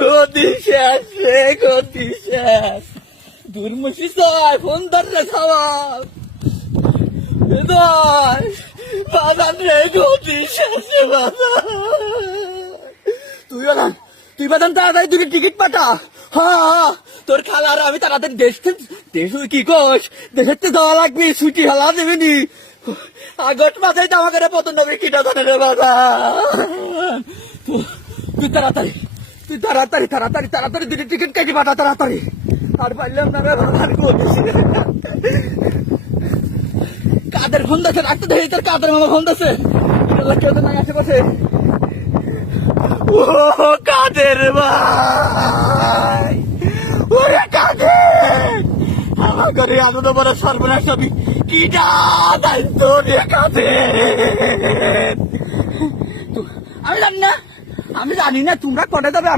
গতি শেষ রে, গতি শেষ। দুর্মুষি ছয় ফোন ধরে সবাই বাদান রে, গতি শেষ রে বাদান। তুই বাদান তাড়াতাড়ি দুটো টিকিট পাঠা। হ্যাঁ, তোর খালার আমি তাড়াতাড়ি দেশ কি কোষ, দেশের তো যাওয়া লাগবে, ছুটি হেলা দেবেনি। আগস্ট মাসে জামা করে পতন নবী কিটা ধরে রে বাদান। তুই তাড়াতাড়ি দুটো টিকিট কেটে পাঠা তাড়াতাড়ি। আর পারলাম না রে বাদান, কাদের ফোন দিচ্ছে, রাখতে দেখি তোর কাদের মামা ফোন দিচ্ছে। কেউ তো নাই আশেপাশে। ও কাদের ভাই, ওরে কাদের, আমার ঘরে আনন্দ বড় সর্বনাশ সবই কিটা দায়িত্ব রে কাদের। আমি জানি না তোমরা কটে যাবে।